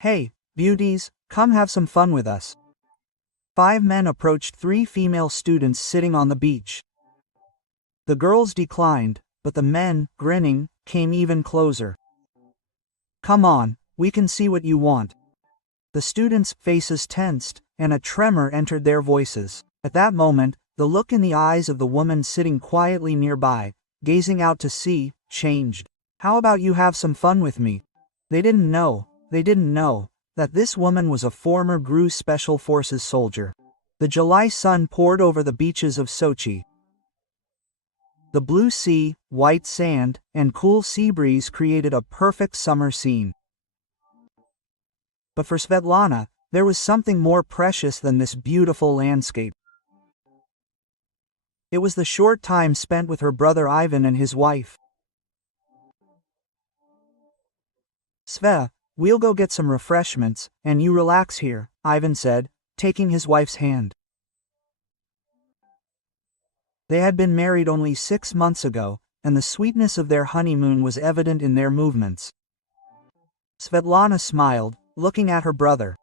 Hey, beauties, come have some fun with us. 5 men approached 3 female students sitting on the beach. The girls declined, but the men, grinning, came even closer. Come on, we can see what you want. The students' faces tensed, and a tremor entered their voices. At that moment, the look in the eyes of the woman sitting quietly nearby, gazing out to sea, changed. How about you have some fun with me? They didn't know that this woman was a former GRU Special Forces soldier. The July sun poured over the beaches of Sochi. The blue sea, white sand, and cool sea breeze created a perfect summer scene. But for Svetlana, there was something more precious than this beautiful landscape. It was the short time spent with her brother Ivan and his wife. Sve, we'll go get some refreshments, and you relax here, Ivan said, taking his wife's hand. They had been married only 6 months ago, and the sweetness of their honeymoon was evident in their movements. Svetlana smiled, looking at her brother.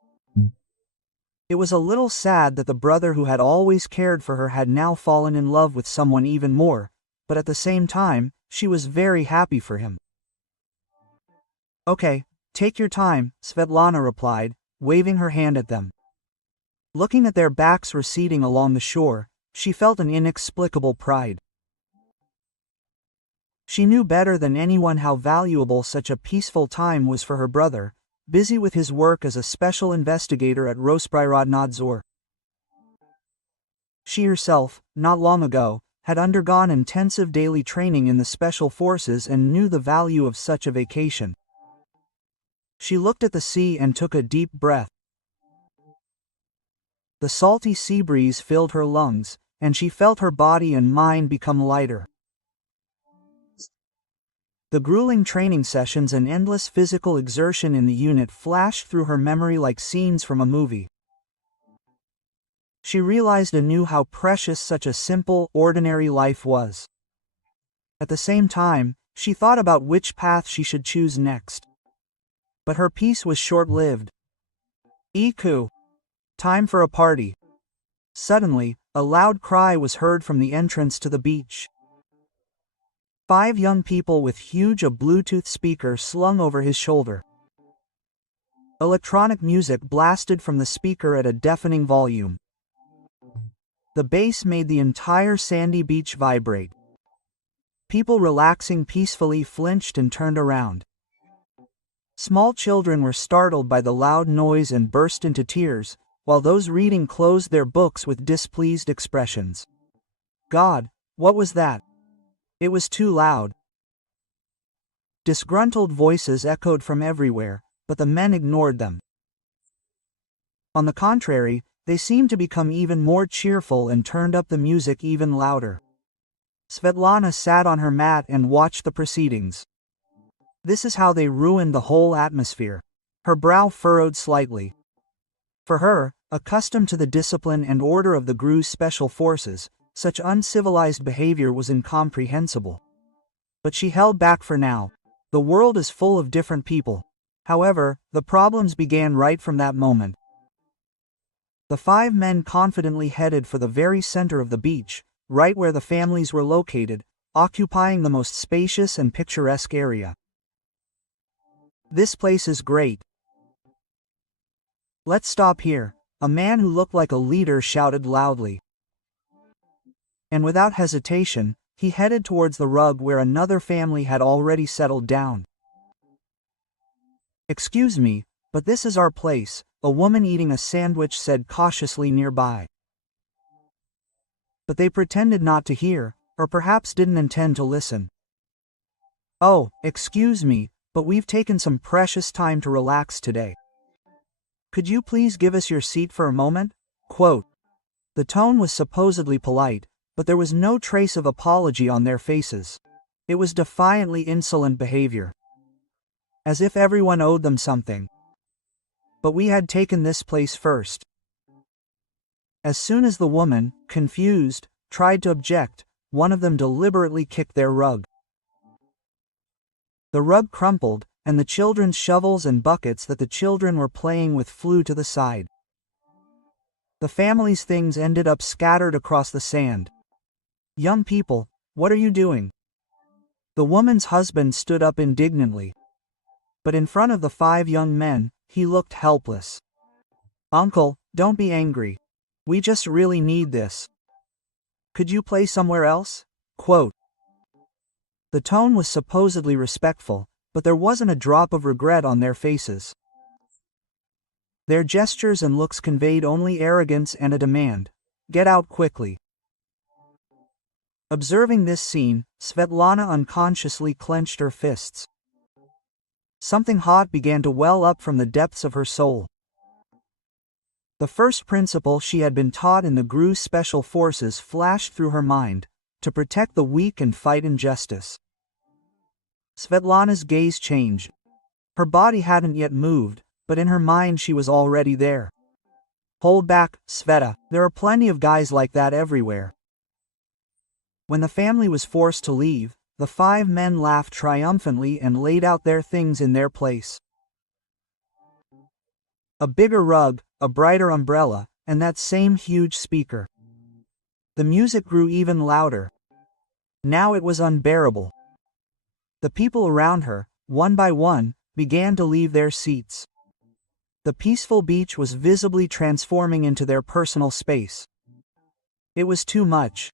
It was a little sad that the brother who had always cared for her had now fallen in love with someone even more, but at the same time, she was very happy for him. Okay, take your time, Svetlana replied, waving her hand at them. Looking at their backs receding along the shore, she felt an inexplicable pride. She knew better than anyone how valuable such a peaceful time was for her brother, busy with his work as a special investigator at Rosprirodnadzor. She herself, not long ago, had undergone intensive daily training in the special forces and knew the value of such a vacation. She looked at the sea and took a deep breath. The salty sea breeze filled her lungs, and she felt her body and mind become lighter. The grueling training sessions and endless physical exertion in the unit flashed through her memory like scenes from a movie. She realized anew how precious such a simple, ordinary life was. At the same time, she thought about which path she should choose next. But her peace was short-lived. Iku. Time for a party. Suddenly, a loud cry was heard from the entrance to the beach. 5 young people with huge a Bluetooth speaker slung over his shoulder. Electronic music blasted from the speaker at a deafening volume. The bass made the entire sandy beach vibrate. People relaxing peacefully flinched and turned around. Small children were startled by the loud noise and burst into tears, while those reading closed their books with displeased expressions. God, what was that? It was too loud. Disgruntled voices echoed from everywhere, but the men ignored them. On the contrary, they seemed to become even more cheerful and turned up the music even louder. Svetlana sat on her mat and watched the proceedings. This is how they ruined the whole atmosphere. Her brow furrowed slightly. For her, accustomed to the discipline and order of the GRU's special forces, such uncivilized behavior was incomprehensible. But she held back for now. The world is full of different people. However, the problems began right from that moment. The 5 men confidently headed for the very center of the beach, right where the families were located, occupying the most spacious and picturesque area. This place is great. Let's stop here, a man who looked like a leader shouted loudly. And without hesitation, he headed towards the rug where another family had already settled down. Excuse me, but this is our place, a woman eating a sandwich said cautiously nearby. But they pretended not to hear, or perhaps didn't intend to listen. Oh, excuse me, but we've taken some precious time to relax today. Could you please give us your seat for a moment? Quote. The tone was supposedly polite, but there was no trace of apology on their faces. It was defiantly insolent behavior. As if everyone owed them something. But we had taken this place first. As soon as the woman, confused, tried to object, one of them deliberately kicked their rug. The rug crumpled, and the children's shovels and buckets that the children were playing with flew to the side. The family's things ended up scattered across the sand. "Young people, what are you doing?" The woman's husband stood up indignantly. But in front of the 5 young men, he looked helpless. "Uncle, don't be angry. We just really need this. Could you play somewhere else?" Quote. The tone was supposedly respectful, but there wasn't a drop of regret on their faces. Their gestures and looks conveyed only arrogance and a demand. "Get out quickly." Observing this scene, Svetlana unconsciously clenched her fists. Something hot began to well up from the depths of her soul. The first principle she had been taught in the GRU's special forces flashed through her mind: to protect the weak and fight injustice. Svetlana's gaze changed. Her body hadn't yet moved, but in her mind she was already there. "Hold back, Sveta, there are plenty of guys like that everywhere." When the family was forced to leave, the 5 men laughed triumphantly and laid out their things in their place. A bigger rug, a brighter umbrella, and that same huge speaker. The music grew even louder. Now it was unbearable. The people around her, one by one, began to leave their seats. The peaceful beach was visibly transforming into their personal space. It was too much.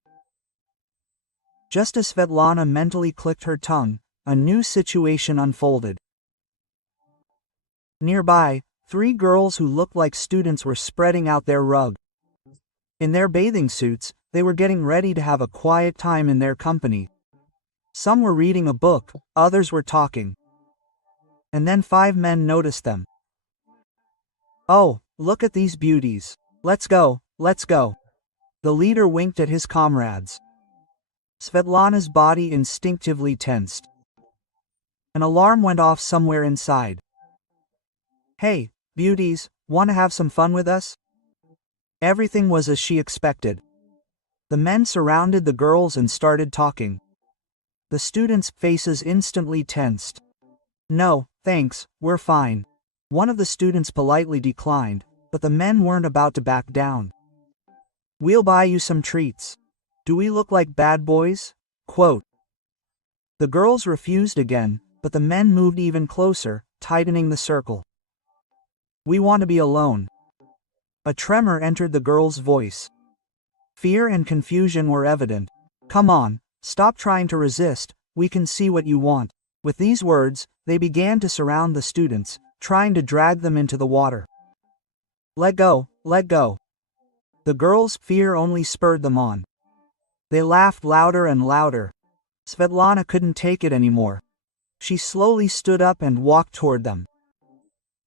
Just as Svetlana mentally clicked her tongue, a new situation unfolded. Nearby, 3 girls who looked like students were spreading out their rug. In their bathing suits, they were getting ready to have a quiet time in their company. Some were reading a book, others were talking. And then 5 men noticed them. "Oh, look at these beauties. Let's go, let's go." The leader winked at his comrades. Svetlana's body instinctively tensed. An alarm went off somewhere inside. "Hey, beauties, want to have some fun with us?" Everything was as she expected. The men surrounded the girls and started talking. The students' faces instantly tensed. "No, thanks, we're fine." One of the students politely declined, but the men weren't about to back down. "We'll buy you some treats. Do we look like bad boys?" Quote. The girls refused again, but the men moved even closer, tightening the circle. "We want to be alone." A tremor entered the girl's voice. Fear and confusion were evident. "Come on, stop trying to resist, we can see what you want." With these words, they began to surround the students, trying to drag them into the water. Let go, let go." The girls' fear only spurred them on. They laughed louder and louder. Svetlana couldn't take it anymore. She slowly stood up and walked toward them.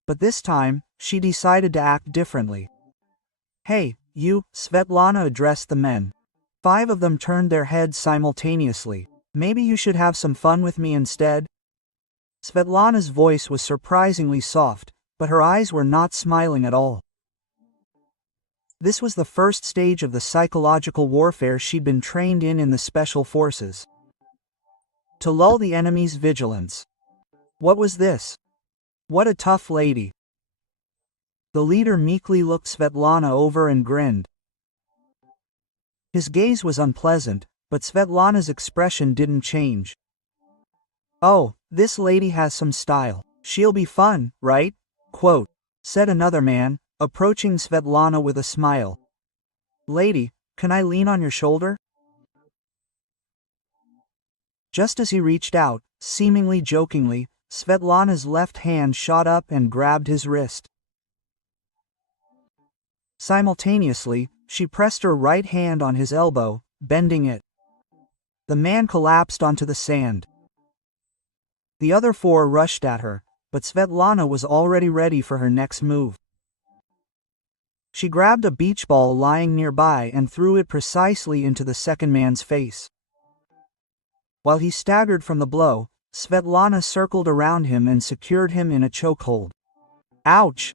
But this time, she decided to act differently. "Hey, you," Svetlana addressed the men. 5 of them turned their heads simultaneously. "Maybe you should have some fun with me instead?" Svetlana's voice was surprisingly soft, but her eyes were not smiling at all. This was the first stage of the psychological warfare she'd been trained in the special forces. To lull the enemy's vigilance. What was this? What a tough lady. The leader meekly looked Svetlana over and grinned. His gaze was unpleasant, but Svetlana's expression didn't change. "Oh, this lady has some style. She'll be fun, right?" Quote, said another man, approaching Svetlana with a smile. "Lady, can I lean on your shoulder?" Just as he reached out, seemingly jokingly, Svetlana's left hand shot up and grabbed his wrist. Simultaneously, she pressed her right hand on his elbow, bending it. The man collapsed onto the sand. The other 4 rushed at her, but Svetlana was already ready for her next move. She grabbed a beach ball lying nearby and threw it precisely into the second man's face. While he staggered from the blow, Svetlana circled around him and secured him in a chokehold. Ouch!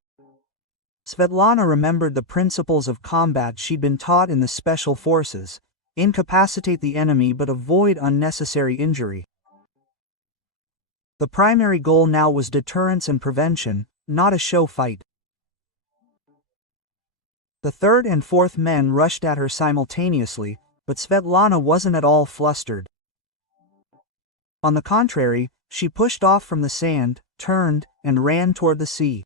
Svetlana remembered the principles of combat she'd been taught in the special forces: incapacitate the enemy but avoid unnecessary injury. The primary goal now was deterrence and prevention, not a show fight. The third and fourth men rushed at her simultaneously, but Svetlana wasn't at all flustered. On the contrary, she pushed off from the sand, turned, and ran toward the sea.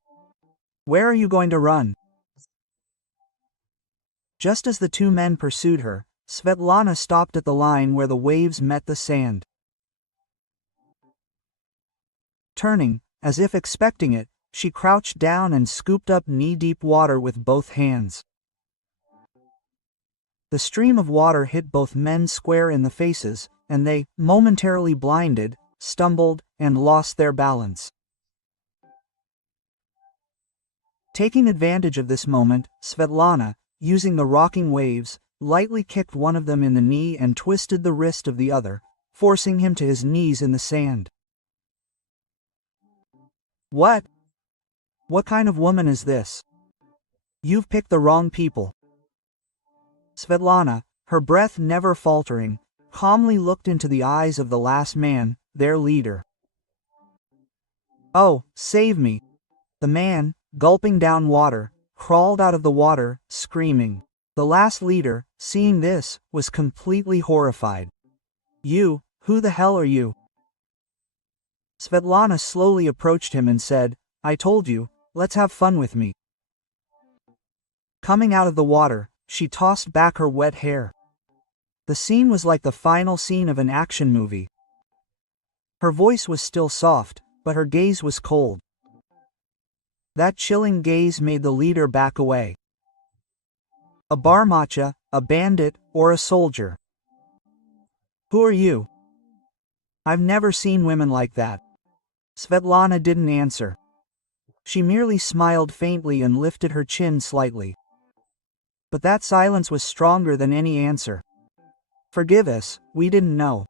"Where are you going to run?" Just as the two men pursued her, Svetlana stopped at the line where the waves met the sand. Turning, as if expecting it, she crouched down and scooped up knee-deep water with both hands. The stream of water hit both men square in the faces, and they, momentarily blinded, stumbled, and lost their balance. Taking advantage of this moment, Svetlana, using the rocking waves, lightly kicked one of them in the knee and twisted the wrist of the other, forcing him to his knees in the sand. "What? What kind of woman is this? You've picked the wrong people." Svetlana, her breath never faltering, calmly looked into the eyes of the last man, their leader. "Oh, save me!" The man, gulping down water, crawled out of the water, screaming. The last leader, seeing this, was completely horrified. "You, who the hell are you?" Svetlana slowly approached him and said, "I told you, let's have fun with me." Coming out of the water, she tossed back her wet hair. The scene was like the final scene of an action movie. Her voice was still soft, but her gaze was cold. That chilling gaze made the leader back away. "A barmacha, a bandit, or a soldier? Who are you?" "I've never seen women like that." Svetlana didn't answer. She merely smiled faintly and lifted her chin slightly. But that silence was stronger than any answer. "Forgive us, we didn't know."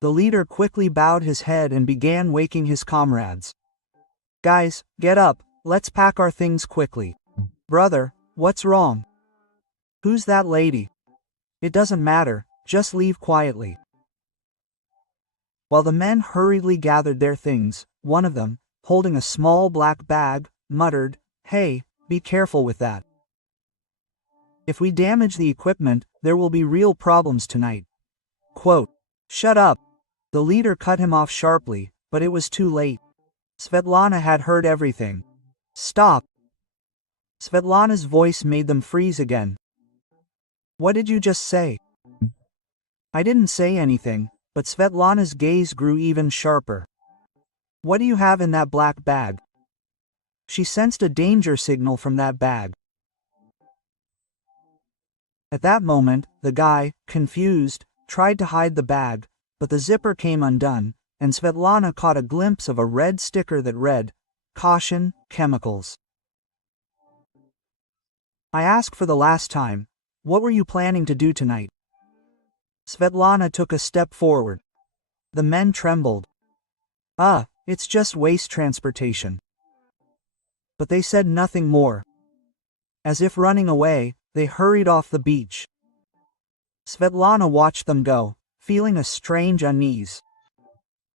The leader quickly bowed his head and began waking his comrades. "Guys, get up, let's pack our things quickly." "Brother, what's wrong? Who's that lady?" "It doesn't matter, just leave quietly." While the men hurriedly gathered their things, one of them, holding a small black bag, muttered, "Hey, be careful with that. If we damage the equipment, there will be real problems tonight." Quote, "Shut up." The leader cut him off sharply, but it was too late. Svetlana had heard everything. "Stop." Svetlana's voice made them freeze again. "What did you just say?" "I didn't say anything," but Svetlana's gaze grew even sharper. "What do you have in that black bag?" She sensed a danger signal from that bag. At that moment, the guy, confused, tried to hide the bag, but the zipper came undone, and Svetlana caught a glimpse of a red sticker that read, "Caution, chemicals." "I ask for the last time, what were you planning to do tonight?" Svetlana took a step forward. The men trembled. It's just waste transportation." But they said nothing more. As if running away, they hurried off the beach. Svetlana watched them go, feeling a strange unease.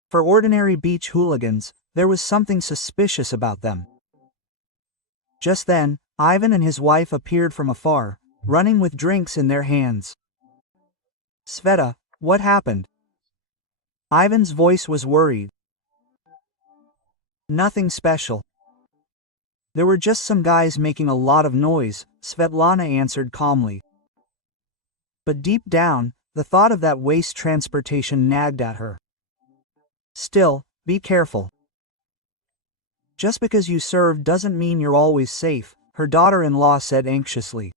For ordinary beach hooligans, there was something suspicious about them. Just then, Ivan and his wife appeared from afar, running with drinks in their hands. "Sveta, what happened?" Ivan's voice was worried. "Nothing special. There were just some guys making a lot of noise," Svetlana answered calmly. But deep down, the thought of that waste transportation nagged at her. "Still, be careful. Just because you serve doesn't mean you're always safe," her daughter-in-law said anxiously.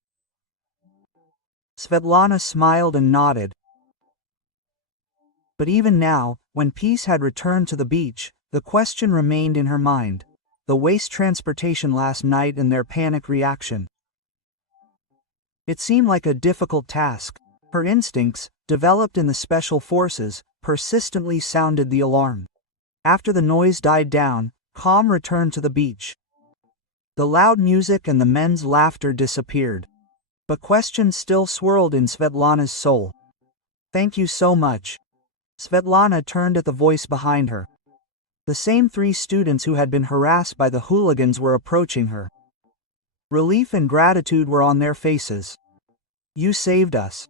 Svetlana smiled and nodded. But even now, when peace had returned to the beach, the question remained in her mind. The waste transportation last night and their panic reaction. It seemed like a difficult task. Her instincts, developed in the special forces, persistently sounded the alarm. After the noise died down, calm returned to the beach. The loud music and the men's laughter disappeared. But questions still swirled in Svetlana's soul. "Thank you so much." Svetlana turned at the voice behind her. The same 3 students who had been harassed by the hooligans were approaching her. Relief and gratitude were on their faces. "You saved us.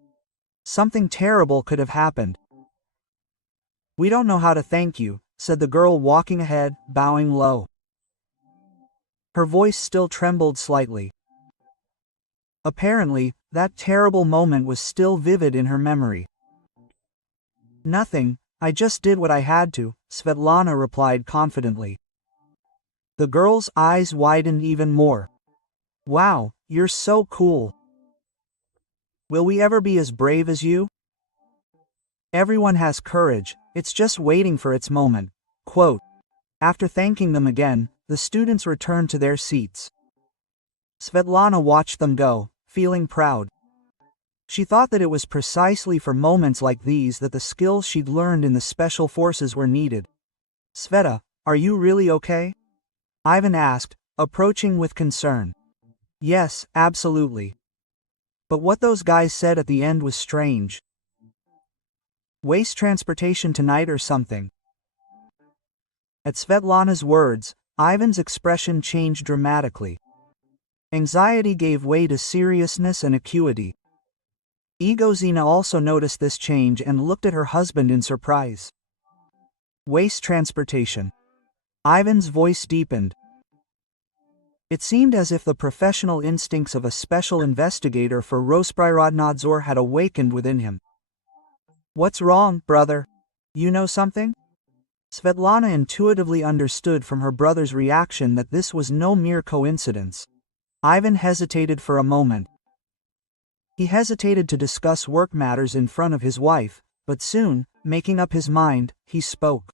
Something terrible could have happened." "We don't know how to thank you," said the girl walking ahead, bowing low. Her voice still trembled slightly. Apparently, that terrible moment was still vivid in her memory. "Nothing, I just did what I had to," Svetlana replied confidently. The girl's eyes widened even more. "Wow, you're so cool. Will we ever be as brave as you?" "Everyone has courage, it's just waiting for its moment." Quote. After thanking them again, the students returned to their seats. Svetlana watched them go, feeling proud. She thought that it was precisely for moments like these that the skills she'd learned in the special forces were needed. "Sveta, are you really okay?" Ivan asked, approaching with concern. "Yes, absolutely. But what those guys said at the end was strange. Waste transportation tonight or something." At Svetlana's words, Ivan's expression changed dramatically. Anxiety gave way to seriousness and acuity. Egozina also noticed this change and looked at her husband in surprise. "Waste transportation." Ivan's voice deepened. It seemed as if the professional instincts of a special investigator for Rosprirodnadzor had awakened within him. "What's wrong, brother? You know something?" Svetlana intuitively understood from her brother's reaction that this was no mere coincidence. Ivan hesitated for a moment. He hesitated to discuss work matters in front of his wife, but soon, making up his mind, he spoke.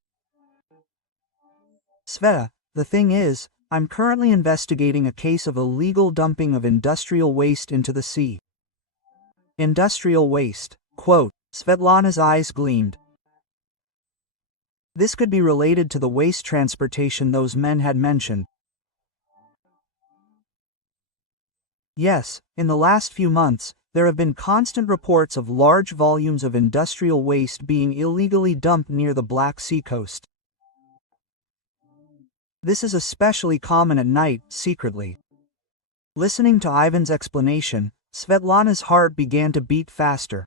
"Sveta, the thing is, I'm currently investigating a case of illegal dumping of industrial waste into the sea." "Industrial waste." Quote. Svetlana's eyes gleamed. This could be related to the waste transportation those men had mentioned. "Yes, in the last few months, there have been constant reports of large volumes of industrial waste being illegally dumped near the Black Sea coast. This is especially common at night, secretly." Listening to Ivan's explanation, Svetlana's heart began to beat faster.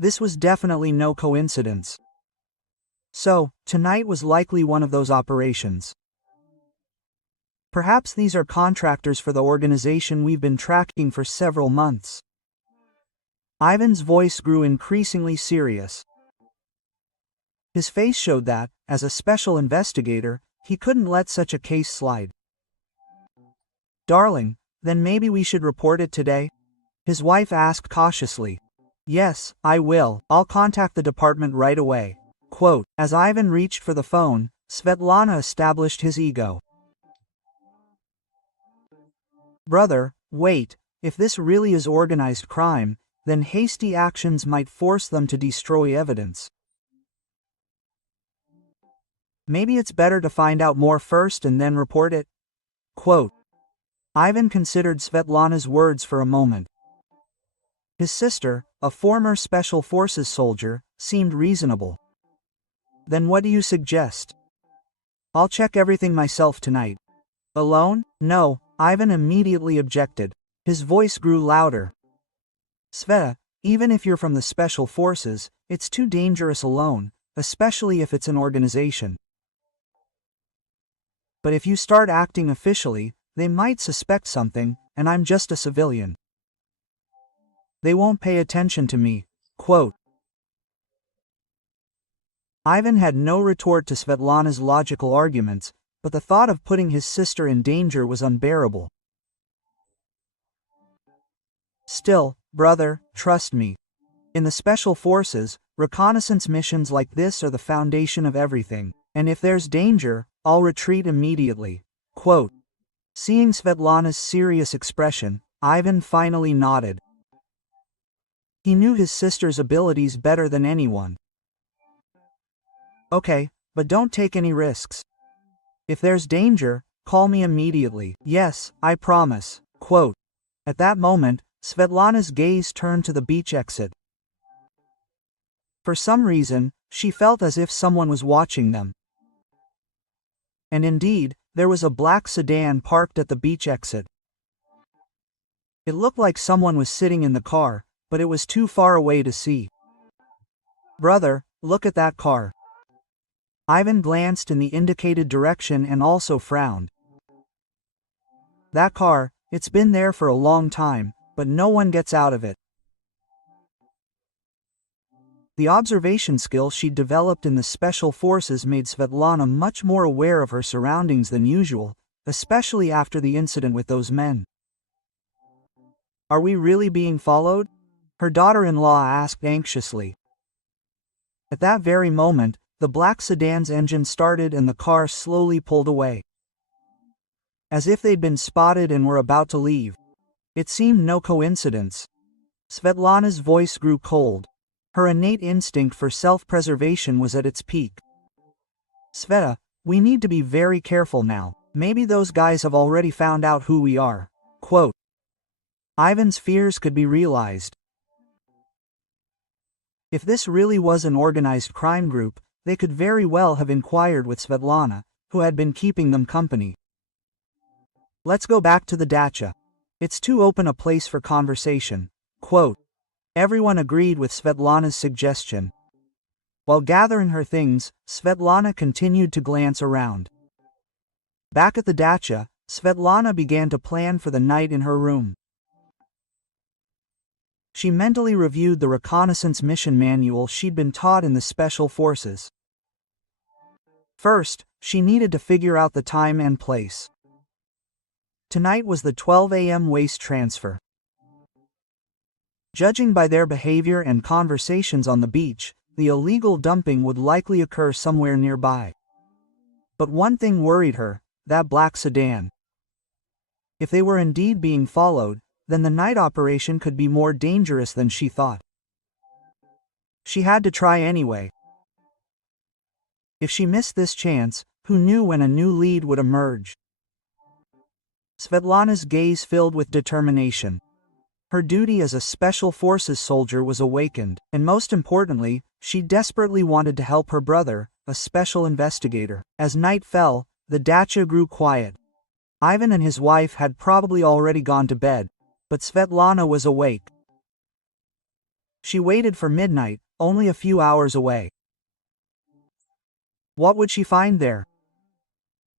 This was definitely no coincidence. So, tonight was likely one of those operations. Perhaps these are contractors for the organization we've been tracking for several months. Ivan's voice grew increasingly serious. His face showed that, as a special investigator, he couldn't let such a case slide. "Darling, then maybe we should report it today?" his wife asked cautiously. "Yes, I will. I'll contact the department right away." Quote. As Ivan reached for the phone, Svetlana established his ego. "Brother, wait, if this really is organized crime, then hasty actions might force them to destroy evidence. Maybe it's better to find out more first and then report it." Quote. Ivan considered Svetlana's words for a moment. His sister, a former Special Forces soldier, seemed reasonable. "Then what do you suggest?" "I'll check everything myself tonight." "Alone?" "No," Ivan immediately objected. His voice grew louder. "Sveta, even if you're from the Special Forces, it's too dangerous alone, especially if it's an organization. But if you start acting officially, they might suspect something, and I'm just a civilian. They won't pay attention to me." Quote. Ivan had no retort to Svetlana's logical arguments, but the thought of putting his sister in danger was unbearable. "Still, brother, trust me. In the Special Forces, reconnaissance missions like this are the foundation of everything, and if there's danger, I'll retreat immediately." Quote. Seeing Svetlana's serious expression, Ivan finally nodded. He knew his sister's abilities better than anyone. "Okay, but don't take any risks. If there's danger, call me immediately." "Yes, I promise." Quote. At that moment, Svetlana's gaze turned to the beach exit. For some reason, she felt as if someone was watching them. And indeed, there was a black sedan parked at the beach exit. It looked like someone was sitting in the car, but it was too far away to see. "Brother, look at that car." Ivan glanced in the indicated direction and also frowned. "That car, it's been there for a long time, but no one gets out of it." The observation skill she'd developed in the special forces made Svetlana much more aware of her surroundings than usual, especially after the incident with those men. "Are we really being followed?" her daughter-in-law asked anxiously. At that very moment, the black sedan's engine started and the car slowly pulled away. As if they'd been spotted and were about to leave. It seemed no coincidence. Svetlana's voice grew cold. Her innate instinct for self-preservation was at its peak. "Sveta, we need to be very careful now. Maybe those guys have already found out who we are." Quote. Ivan's fears could be realized. If this really was an organized crime group, they could very well have inquired with Svetlana, who had been keeping them company. "Let's go back to the dacha. It's too open a place for conversation." Quote. Everyone agreed with Svetlana's suggestion. While gathering her things, Svetlana continued to glance around. Back at the dacha, Svetlana began to plan for the night in her room. She mentally reviewed the reconnaissance mission manual she'd been taught in the Special Forces. First, she needed to figure out the time and place. Tonight was the 12 a.m. waste transfer. Judging by their behavior and conversations on the beach, the illegal dumping would likely occur somewhere nearby. But one thing worried her, that black sedan. If they were indeed being followed, then the night operation could be more dangerous than she thought. She had to try anyway. If she missed this chance, who knew when a new lead would emerge? Svetlana's gaze filled with determination. Her duty as a Special Forces soldier was awakened, and most importantly, she desperately wanted to help her brother, a special investigator. As night fell, the dacha grew quiet. Ivan and his wife had probably already gone to bed, but Svetlana was awake. She waited for midnight, only a few hours away. What would she find there?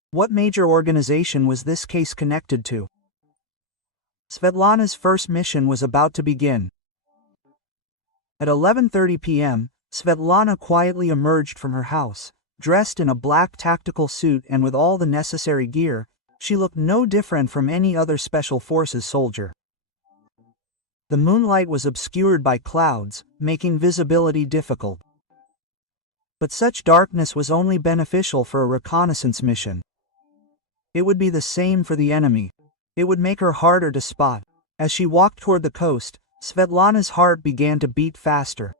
What major organization was this case connected to? Svetlana's first mission was about to begin. At 11:30 p.m., Svetlana quietly emerged from her house, dressed in a black tactical suit and with all the necessary gear. She looked no different from any other Special Forces soldier. The moonlight was obscured by clouds, making visibility difficult. But such darkness was only beneficial for a reconnaissance mission. It would be the same for the enemy. It would make her harder to spot. As she walked toward the coast, Svetlana's heart began to beat faster.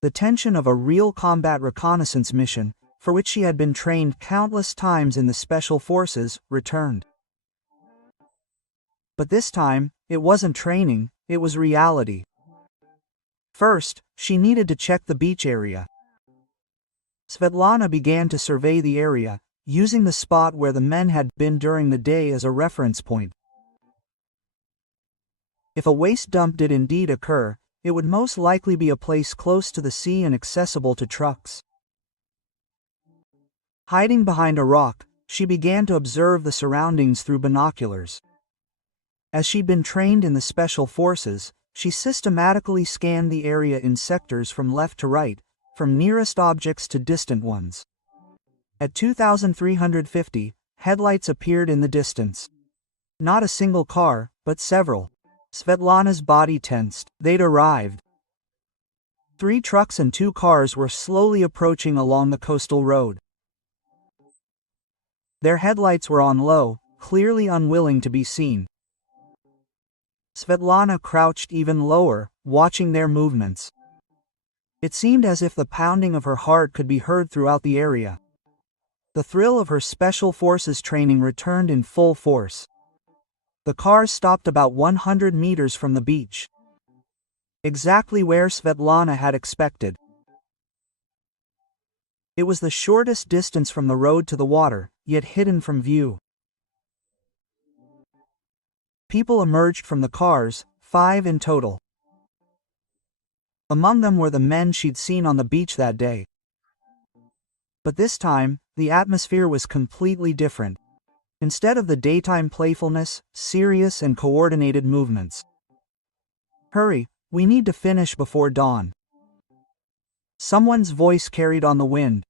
The tension of a real combat reconnaissance mission, for which she had been trained countless times in the Special Forces, returned. But this time, it wasn't training, it was reality. First, she needed to check the beach area. Svetlana began to survey the area, using the spot where the men had been during the day as a reference point. If a waste dump did indeed occur, it would most likely be a place close to the sea and accessible to trucks. Hiding behind a rock, she began to observe the surroundings through binoculars. As she'd been trained in the Special Forces, she systematically scanned the area in sectors from left to right, from nearest objects to distant ones. At 2,350, headlights appeared in the distance. Not a single car, but several. Svetlana's body tensed. They'd arrived. 3 trucks and 2 cars were slowly approaching along the coastal road. Their headlights were on low, clearly unwilling to be seen. Svetlana crouched even lower, watching their movements. It seemed as if the pounding of her heart could be heard throughout the area. The thrill of her Special Forces training returned in full force. The cars stopped about 100 meters from the beach. Exactly where Svetlana had expected. It was the shortest distance from the road to the water, yet hidden from view. People emerged from the cars, 5 in total. Among them were the men she'd seen on the beach that day. But this time, the atmosphere was completely different. Instead of the daytime playfulness, serious and coordinated movements. "Hurry, we need to finish before dawn." Someone's voice carried on the wind.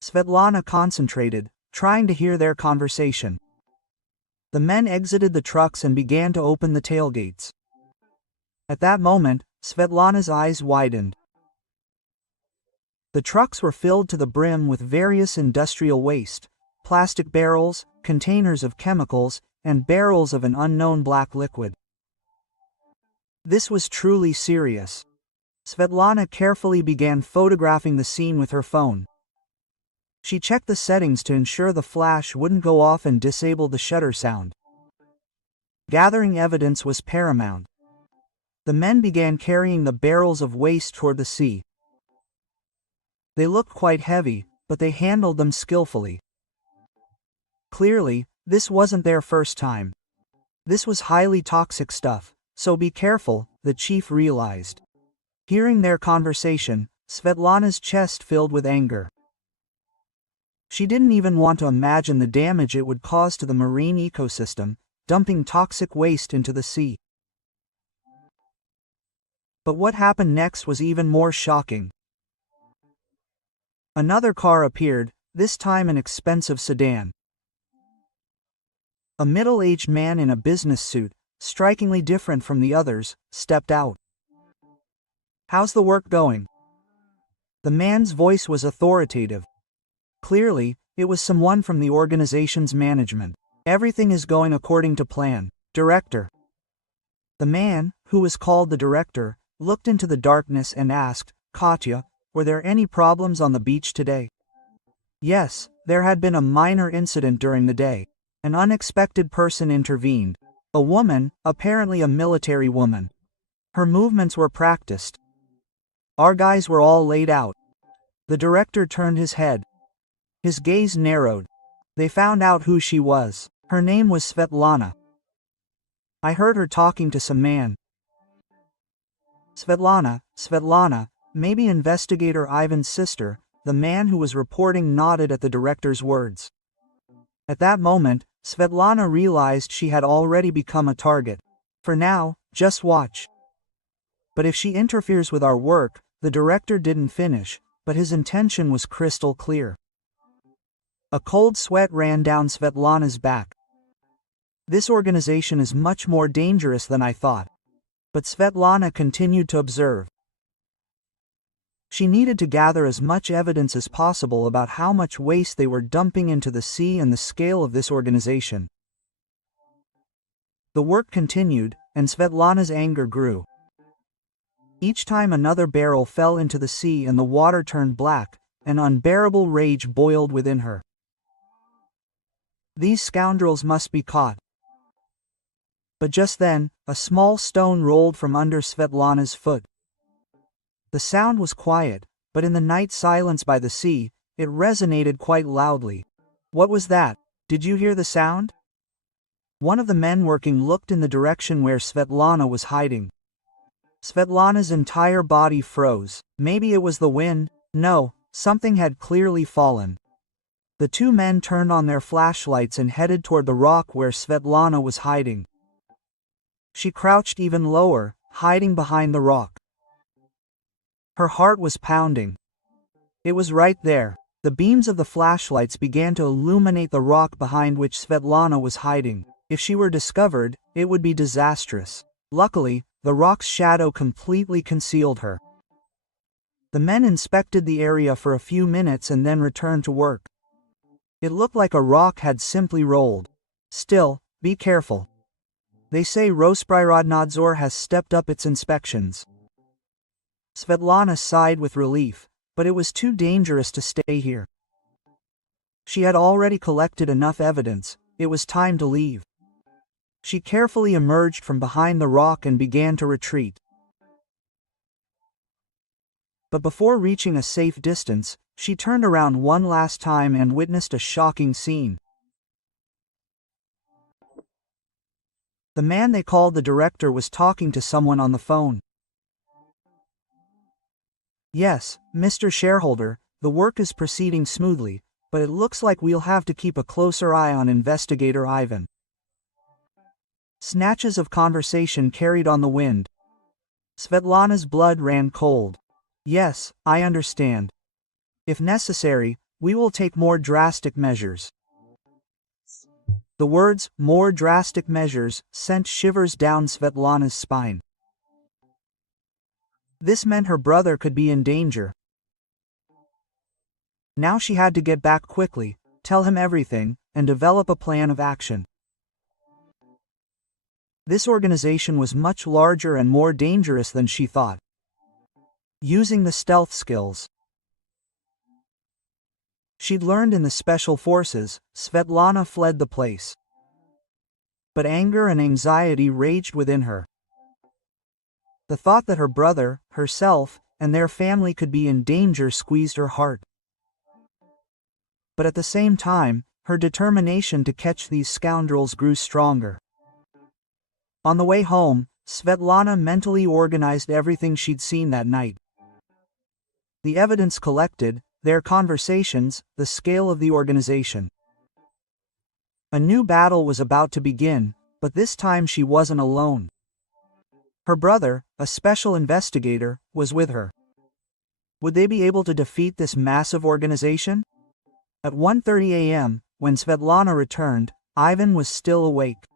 Svetlana concentrated, trying to hear their conversation. The men exited the trucks and began to open the tailgates. At that moment, Svetlana's eyes widened. The trucks were filled to the brim with various industrial waste, plastic barrels, containers of chemicals, and barrels of an unknown black liquid. This was truly serious. Svetlana carefully began photographing the scene with her phone. She checked the settings to ensure the flash wouldn't go off and disable the shutter sound. Gathering evidence was paramount. The men began carrying the barrels of waste toward the sea. They looked quite heavy, but they handled them skillfully. Clearly, this wasn't their first time. This was highly toxic stuff, so be careful, the chief realized. Hearing their conversation, Svetlana's chest filled with anger. She didn't even want to imagine the damage it would cause to the marine ecosystem, dumping toxic waste into the sea. But what happened next was even more shocking. Another car appeared, this time an expensive sedan. A middle-aged man in a business suit, strikingly different from the others, stepped out. "How's the work going?" The man's voice was authoritative. Clearly, it was someone from the organization's management. "Everything is going according to plan, Director." The man, who was called the Director, looked into the darkness and asked, "Katya, were there any problems on the beach today?" Yes, there had been a minor incident during the day. An unexpected person intervened. A woman, apparently a military woman. Her movements were practiced. "Our guys were all laid out." The Director turned his head. His gaze narrowed. "They found out who she was. Her name was Svetlana. I heard her talking to some man." Svetlana, maybe investigator Ivan's sister," the man who was reporting nodded at the Director's words. At that moment, Svetlana realized she had already become a target. "For now, just watch. But if she interferes with our work," the Director didn't finish, but his intention was crystal clear. A cold sweat ran down Svetlana's back. "This organization is much more dangerous than I thought." But Svetlana continued to observe. She needed to gather as much evidence as possible about how much waste they were dumping into the sea and the scale of this organization. The work continued, and Svetlana's anger grew. Each time another barrel fell into the sea and the water turned black, an unbearable rage boiled within her. These scoundrels must be caught. But just then, a small stone rolled from under Svetlana's foot. The sound was quiet, but in the night silence by the sea, it resonated quite loudly. "What was that? Did you hear the sound?" One of the men working looked in the direction where Svetlana was hiding. Svetlana's entire body froze. Maybe it was the wind. No, something had clearly fallen. The two men turned on their flashlights and headed toward the rock where Svetlana was hiding. She crouched even lower, hiding behind the rock. Her heart was pounding. It was right there. The beams of the flashlights began to illuminate the rock behind which Svetlana was hiding. If she were discovered, it would be disastrous. Luckily, the rock's shadow completely concealed her. The men inspected the area for a few minutes and then returned to work. It looked like a rock had simply rolled. "Still, be careful. They say Rosprirodnadzor has stepped up its inspections." Svetlana sighed with relief, but it was too dangerous to stay here. She had already collected enough evidence. It was time to leave. She carefully emerged from behind the rock and began to retreat. But before reaching a safe distance, she turned around one last time and witnessed a shocking scene. The man they called the director was talking to someone on the phone. "Yes, Mr. Shareholder, the work is proceeding smoothly, but it looks like we'll have to keep a closer eye on investigator Ivan." Snatches of conversation carried on the wind. Svetlana's blood ran cold. "Yes, I understand. If necessary, we will take more drastic measures." The words, "more drastic measures," sent shivers down Svetlana's spine. This meant her brother could be in danger. Now she had to get back quickly, tell him everything, and develop a plan of action. This organization was much larger and more dangerous than she thought. Using the stealth skills she'd learned in the special forces, Svetlana fled the place. But anger and anxiety raged within her. The thought that her brother, herself, and their family could be in danger squeezed her heart. But at the same time, her determination to catch these scoundrels grew stronger. On the way home, Svetlana mentally organized everything she'd seen that night. The evidence collected, their conversations, the scale of the organization. A new battle was about to begin, but this time she wasn't alone. Her brother, a special investigator, was with her. Would they be able to defeat this massive organization? At 1:30 a.m., when Svetlana returned, Ivan was still awake.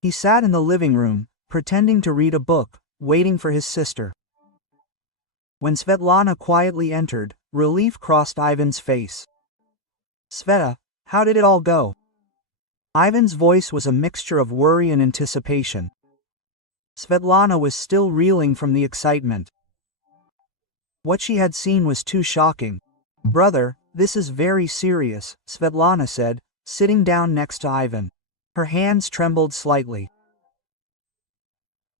He sat in the living room, pretending to read a book, waiting for his sister. When Svetlana quietly entered, relief crossed Ivan's face. "Sveta, how did it all go?" Ivan's voice was a mixture of worry and anticipation. Svetlana was still reeling from the excitement. What she had seen was too shocking. "Brother, this is very serious," Svetlana said, sitting down next to Ivan. Her hands trembled slightly.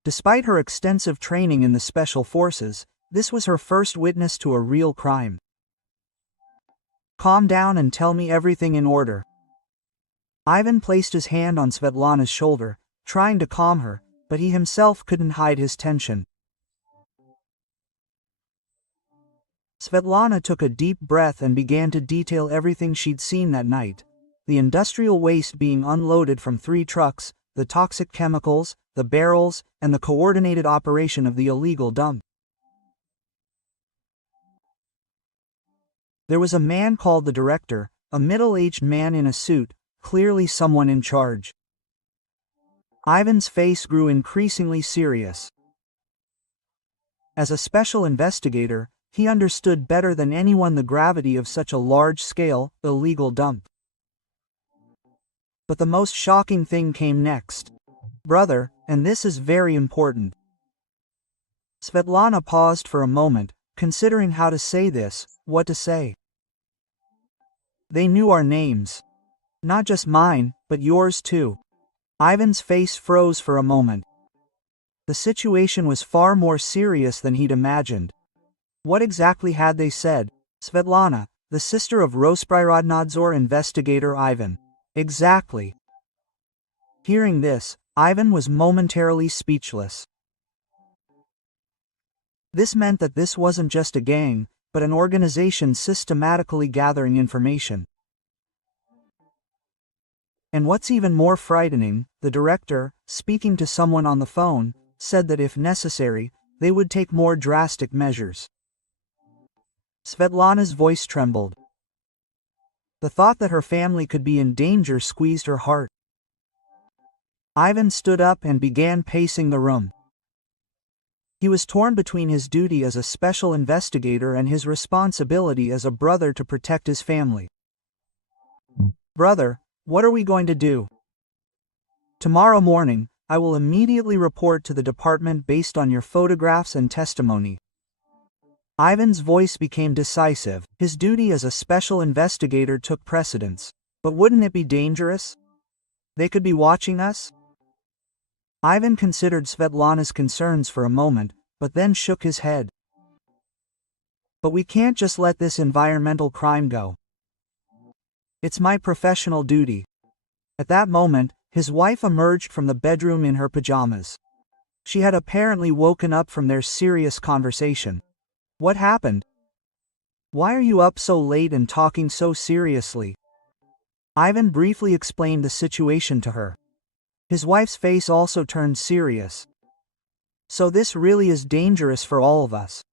Despite her extensive training in the special forces, this was her first witness to a real crime. "Calm down and tell me everything in order." Ivan placed his hand on Svetlana's shoulder, trying to calm her, but he himself couldn't hide his tension. Svetlana took a deep breath and began to detail everything she'd seen that night. The industrial waste being unloaded from 3 trucks, the toxic chemicals, the barrels, and the coordinated operation of the illegal dump. There was a man called the Director, a middle-aged man in a suit, clearly someone in charge. Ivan's face grew increasingly serious. As a special investigator, he understood better than anyone the gravity of such a large-scale, illegal dump. But the most shocking thing came next. "Brother, and this is very important." Svetlana paused for a moment, considering how to say this, what to say. "They knew our names. Not just mine, but yours too." Ivan's face froze for a moment. The situation was far more serious than he'd imagined. What exactly had they said? Svetlana, the sister of Rosprirodnadzor investigator Ivan. Exactly. Hearing this, Ivan was momentarily speechless. This meant that this wasn't just a gang, but an organization systematically gathering information. And what's even more frightening, the director, speaking to someone on the phone, said that if necessary, they would take more drastic measures. Svetlana's voice trembled. The thought that her family could be in danger squeezed her heart. Ivan stood up and began pacing the room. He was torn between his duty as a special investigator and his responsibility as a brother to protect his family. "Brother, what are we going to do?" "Tomorrow morning, I will immediately report to the department based on your photographs and testimony." Ivan's voice became decisive. His duty as a special investigator took precedence. But wouldn't it be dangerous? They could be watching us? Ivan considered Svetlana's concerns for a moment, but then shook his head. But we can't just let this environmental crime go. It's my professional duty. At that moment, his wife emerged from the bedroom in her pajamas. She had apparently woken up from their serious conversation. What happened? Why are you up so late and talking so seriously? Ivan briefly explained the situation to her. His wife's face also turned serious. So this really is dangerous for all of us.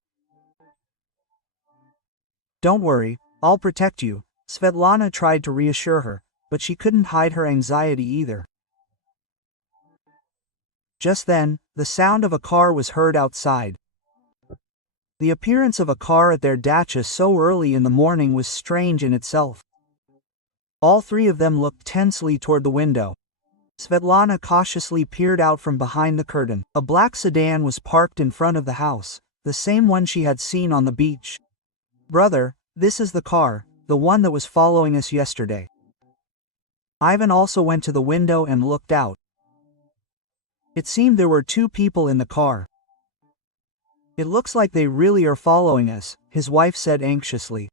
Don't worry, I'll protect you, Svetlana tried to reassure her, but she couldn't hide her anxiety either. Just then, the sound of a car was heard outside. The appearance of a car at their dacha so early in the morning was strange in itself. All three of them looked tensely toward the window. Svetlana cautiously peered out from behind the curtain. A black sedan was parked in front of the house, the same one she had seen on the beach. Brother, this is the car, the one that was following us yesterday. Ivan also went to the window and looked out. It seemed there were two people in the car. It looks like they really are following us, his wife said anxiously.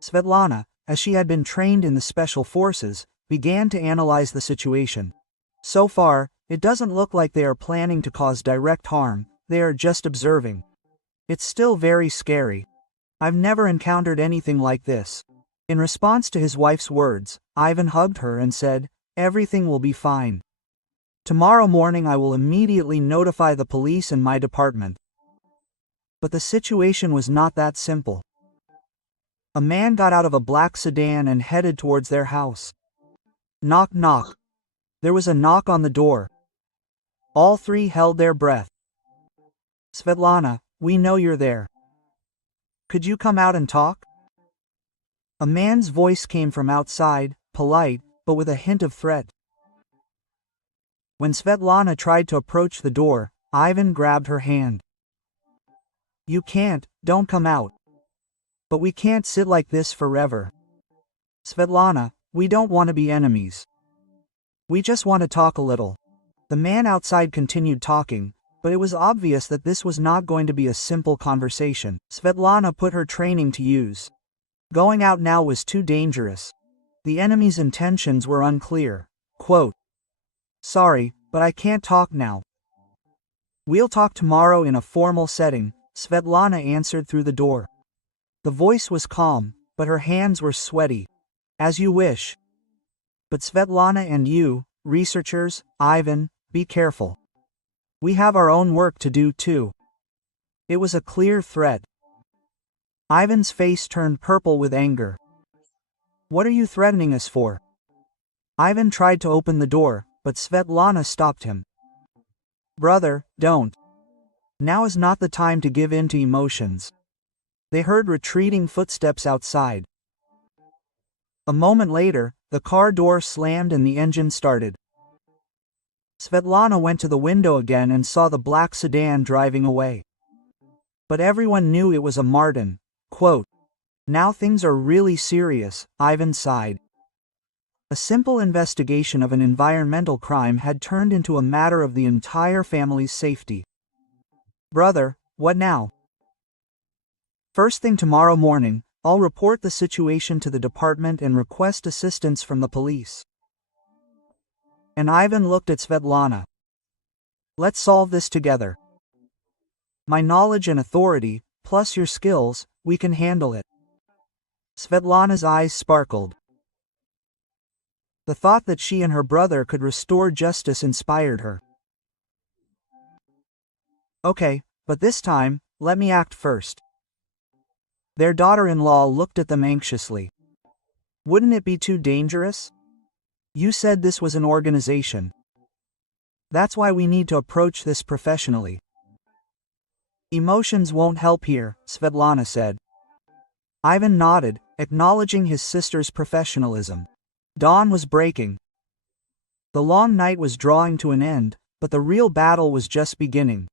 Svetlana, as she had been trained in the special forces, began to analyze the situation. So far, it doesn't look like they are planning to cause direct harm, they are just observing. It's still very scary. I've never encountered anything like this. In response to his wife's words, Ivan hugged her and said, "Everything will be fine. Tomorrow morning I will immediately notify the police and my department." But the situation was not that simple. A man got out of a black sedan and headed towards their house. Knock knock. There was a knock on the door. All three held their breath. Svetlana, we know you're there. Could you come out and talk? A man's voice came from outside, polite, but with a hint of threat. When Svetlana tried to approach the door, Ivan grabbed her hand. You can't, don't come out. But we can't sit like this forever. Svetlana, we don't want to be enemies. We just want to talk a little. The man outside continued talking, but it was obvious that this was not going to be a simple conversation. Svetlana put her training to use. Going out now was too dangerous. The enemy's intentions were unclear. Quote, "Sorry, but I can't talk now. We'll talk tomorrow in a formal setting," Svetlana answered through the door. The voice was calm, but her hands were sweaty. "As you wish. But Svetlana and you, researchers, Ivan, be careful. We have our own work to do too." It was a clear threat. Ivan's face turned purple with anger. "What are you threatening us for?" Ivan tried to open the door, but Svetlana stopped him. "Brother, don't. Now is not the time to give in to emotions." They heard retreating footsteps outside. A moment later, the car door slammed and the engine started. Svetlana went to the window again and saw the black sedan driving away. But everyone knew it was a Martin. Quote, "Now things are really serious," Ivan sighed. A simple investigation of an environmental crime had turned into a matter of the entire family's safety. "Brother, what now?" "First thing tomorrow morning, I'll report the situation to the department and request assistance from the police." And Ivan looked at Svetlana. "Let's solve this together. My knowledge and authority, plus your skills, we can handle it." Svetlana's eyes sparkled. The thought that she and her brother could restore justice inspired her. "Okay, but this time, let me act first." Their daughter-in-law looked at them anxiously. "Wouldn't it be too dangerous? You said this was an organization. That's why we need to approach this professionally." "Emotions won't help here," Svetlana said. Ivan nodded, acknowledging his sister's professionalism. Dawn was breaking. The long night was drawing to an end, but the real battle was just beginning.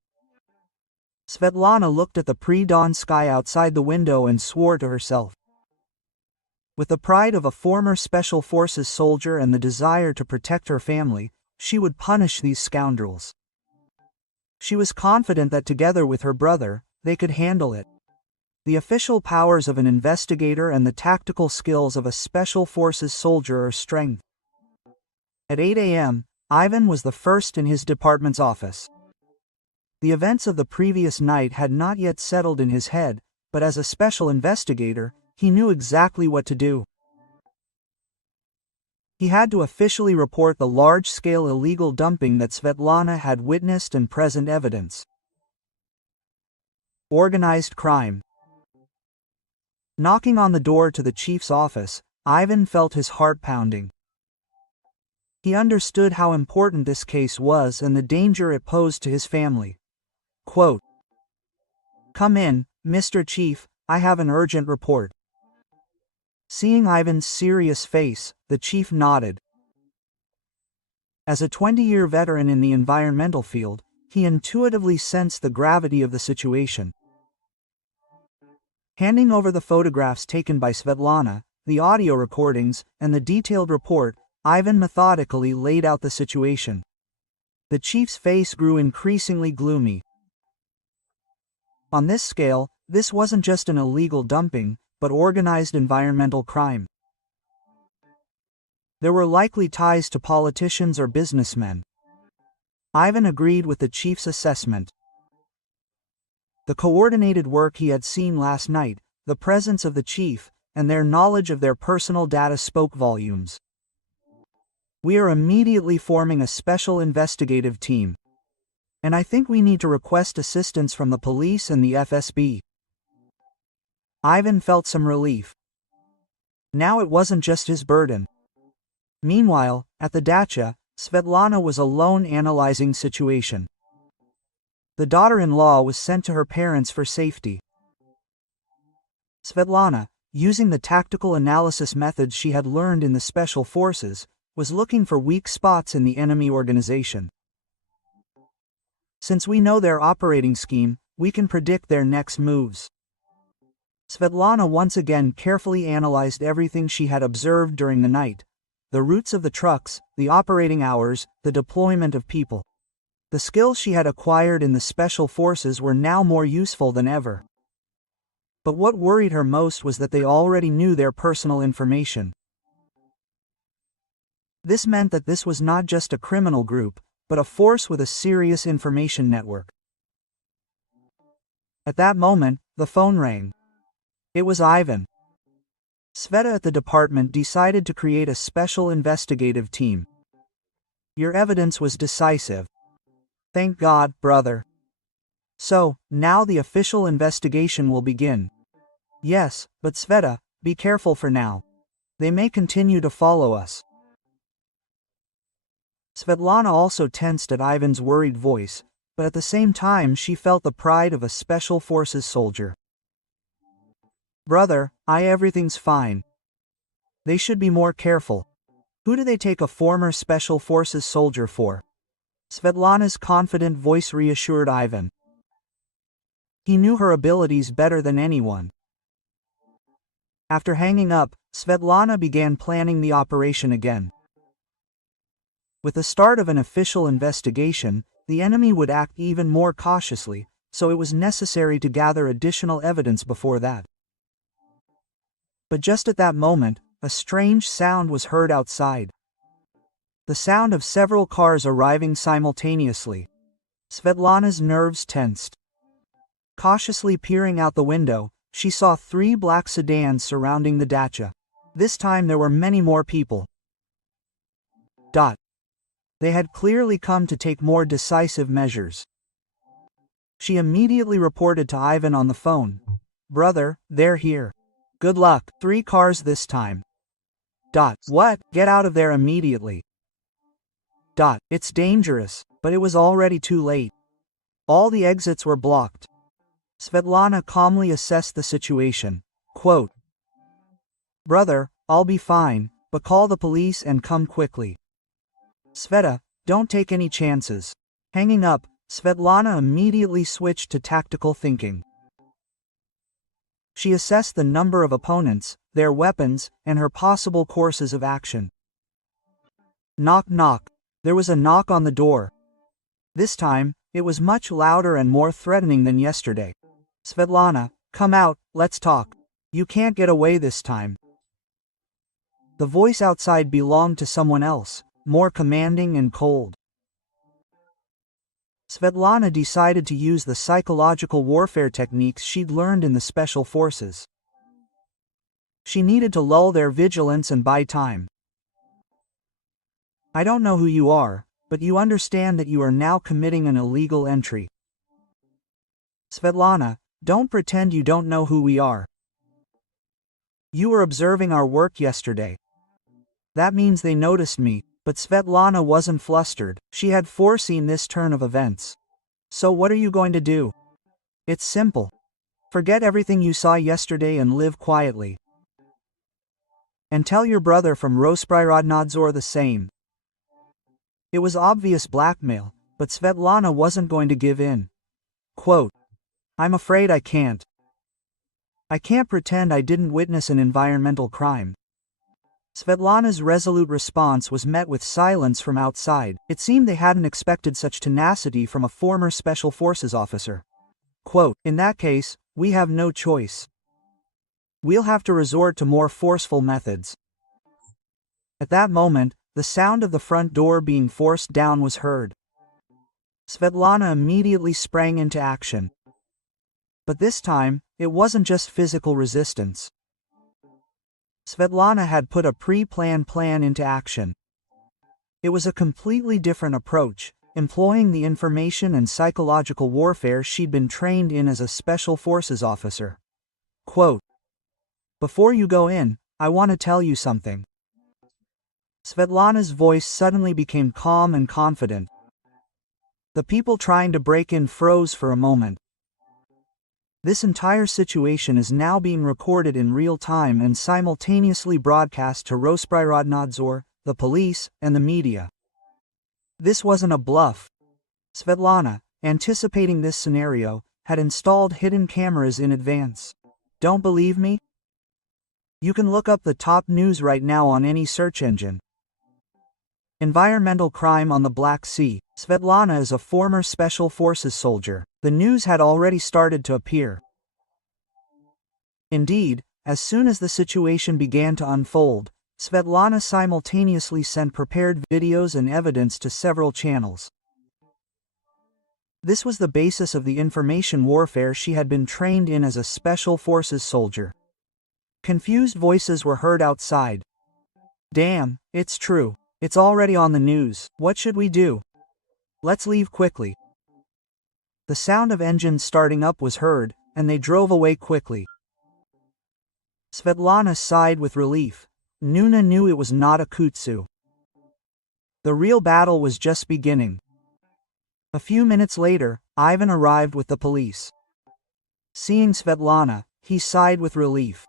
Svetlana looked at the pre-dawn sky outside the window and swore to herself. With the pride of a former Special Forces soldier and the desire to protect her family, she would punish these scoundrels. She was confident that together with her brother, they could handle it. The official powers of an investigator and the tactical skills of a special forces soldier are strength. At 8 a.m., Ivan was the first in his department's office. The events of the previous night had not yet settled in his head, but as a special investigator, he knew exactly what to do. He had to officially report the large-scale illegal dumping that Svetlana had witnessed and present evidence. Organized crime. Knocking on the door to the chief's office, Ivan felt his heart pounding. He understood how important this case was and the danger it posed to his family. Quote, "Come in, Mr. Chief, I have an urgent report." Seeing Ivan's serious face, the chief nodded. As a 20-year veteran in the environmental field, he intuitively sensed the gravity of the situation. Handing over the photographs taken by Svetlana, the audio recordings, and the detailed report, Ivan methodically laid out the situation. The chief's face grew increasingly gloomy. On this scale, this wasn't just an illegal dumping, but organized environmental crime. There were likely ties to politicians or businessmen. Ivan agreed with the chief's assessment. The coordinated work he had seen last night, the presence of the chief, and their knowledge of their personal data spoke volumes. "We are immediately forming a special investigative team. And I think we need to request assistance from the police and the FSB." Ivan felt some relief. Now it wasn't just his burden. Meanwhile, at the dacha, Svetlana was alone analyzing situation. The daughter-in-law was sent to her parents for safety. Svetlana, using the tactical analysis methods she had learned in the special forces, was looking for weak spots in the enemy organization. Since we know their operating scheme, we can predict their next moves. Svetlana once again carefully analyzed everything she had observed during the night: the routes of the trucks, the operating hours, the deployment of people. The skills she had acquired in the special forces were now more useful than ever. But what worried her most was that they already knew their personal information. This meant that this was not just a criminal group, but a force with a serious information network. At that moment, the phone rang. It was Ivan. Sveta at the department decided to create a special investigative team. "Your evidence was decisive. Thank God, brother. So, now the official investigation will begin." "Yes, but Sveta, be careful for now. They may continue to follow us." Svetlana also tensed at Ivan's worried voice, but at the same time she felt the pride of a special forces soldier. "Brother, everything's fine. They should be more careful. Who do they take a former special forces soldier for?" Svetlana's confident voice reassured Ivan. He knew her abilities better than anyone. After hanging up, Svetlana began planning the operation again. With the start of an official investigation, the enemy would act even more cautiously, so it was necessary to gather additional evidence before that. But just at that moment, a strange sound was heard outside. The sound of several cars arriving simultaneously. Svetlana's nerves tensed. Cautiously peering out the window, she saw 3 black sedans surrounding the dacha. This time there were many more people. They had clearly come to take more decisive measures. She immediately reported to Ivan on the phone. "Brother, they're here. Good luck. 3 cars this time." "What? Get out of there immediately." "It's dangerous," but it was already too late. All the exits were blocked. Svetlana calmly assessed the situation. Quote, "Brother, I'll be fine, but call the police and come quickly." "Sveta, don't take any chances." Hanging up, Svetlana immediately switched to tactical thinking. She assessed the number of opponents, their weapons, and her possible courses of action. Knock knock. There was a knock on the door. This time, it was much louder and more threatening than yesterday. "Svetlana, Come out, let's talk. You can't get away this time. The voice outside belonged to someone else, more commanding and cold. Svetlana decided to use the psychological warfare techniques she'd learned in the special forces. She needed to lull their vigilance and buy time. I don't know who you are, but you understand that you are now committing an illegal entry. Svetlana, don't pretend you don't know who we are. You were observing our work yesterday. That means they noticed me, but Svetlana wasn't flustered. She had foreseen this turn of events. So what are you going to do? It's simple. Forget everything you saw yesterday and live quietly. And tell your brother from Rozprirodnadzor the same. It was obvious blackmail, but Svetlana wasn't going to give in. Quote, I'm afraid I can't. I can't pretend I didn't witness an environmental crime. Svetlana's resolute response was met with silence from outside. It seemed they hadn't expected such tenacity from a former Special Forces officer. Quote, in that case, we have no choice. We'll have to resort to more forceful methods. At that moment, the sound of the front door being forced down was heard. Svetlana immediately sprang into action. But this time, it wasn't just physical resistance. Svetlana had put a pre-planned plan into action. It was a completely different approach, employing the information and psychological warfare she'd been trained in as a Special Forces officer. Quote, before you go in, I want to tell you something. Svetlana's voice suddenly became calm and confident. The people trying to break in froze for a moment. This entire situation is now being recorded in real time and simultaneously broadcast to Rozprirodnadzor, the police, and the media. This wasn't a bluff. Svetlana, anticipating this scenario, had installed hidden cameras in advance. Don't believe me? You can look up the top news right now on any search engine. Environmental crime on the Black Sea. Svetlana is a former Special Forces soldier. The news had already started to appear. Indeed, as soon as the situation began to unfold, Svetlana simultaneously sent prepared videos and evidence to several channels. This was the basis of the information warfare she had been trained in as a Special Forces soldier. Confused voices were heard outside. Damn, it's true. It's already on the news. What should we do? Let's leave quickly. The sound of engines starting up was heard, and they drove away quickly. Svetlana sighed with relief. Nuna knew it was not a kutsu. The real battle was just beginning. A few minutes later, Ivan arrived with the police. Seeing Svetlana, he sighed with relief.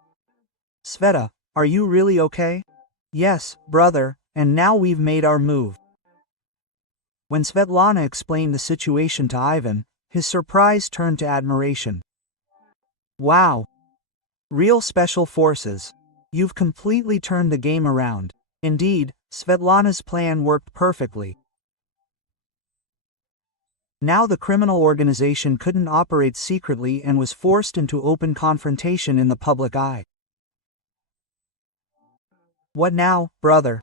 Sveta, are you really okay? Yes, brother, and now we've made our move. When Svetlana explained the situation to Ivan, his surprise turned to admiration. Wow! Real Special Forces. You've completely turned the game around. Indeed, Svetlana's plan worked perfectly. Now the criminal organization couldn't operate secretly and was forced into open confrontation in the public eye. What now, brother?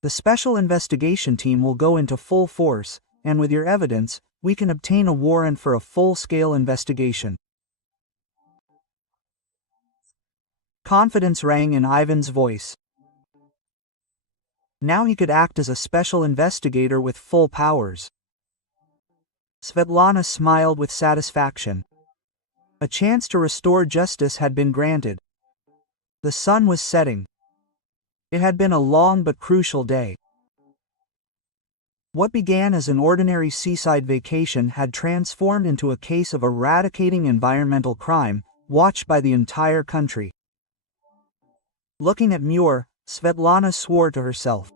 The special investigation team will go into full force, and with your evidence, we can obtain a warrant for a full-scale investigation. Confidence rang in Ivan's voice. Now he could act as a special investigator with full powers. Svetlana smiled with satisfaction. A chance to restore justice had been granted. The sun was setting. It had been a long but crucial day. What began as an ordinary seaside vacation had transformed into a case of eradicating environmental crime, watched by the entire country. Looking at Muir, Svetlana swore to herself.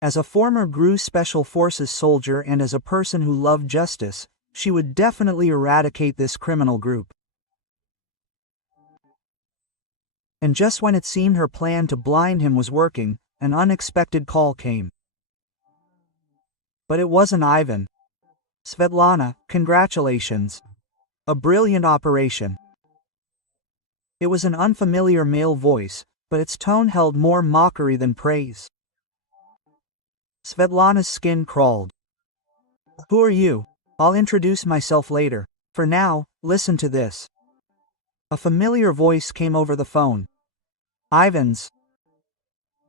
As a former GRU Special Forces soldier and as a person who loved justice, she would definitely eradicate this criminal group. And just when it seemed her plan to blind him was working, an unexpected call came. But it wasn't Ivan. Svetlana, congratulations. A brilliant operation. It was an unfamiliar male voice, but its tone held more mockery than praise. Svetlana's skin crawled. Who are you? I'll introduce myself later. For now, listen to this. A familiar voice came over the phone. Ivan's.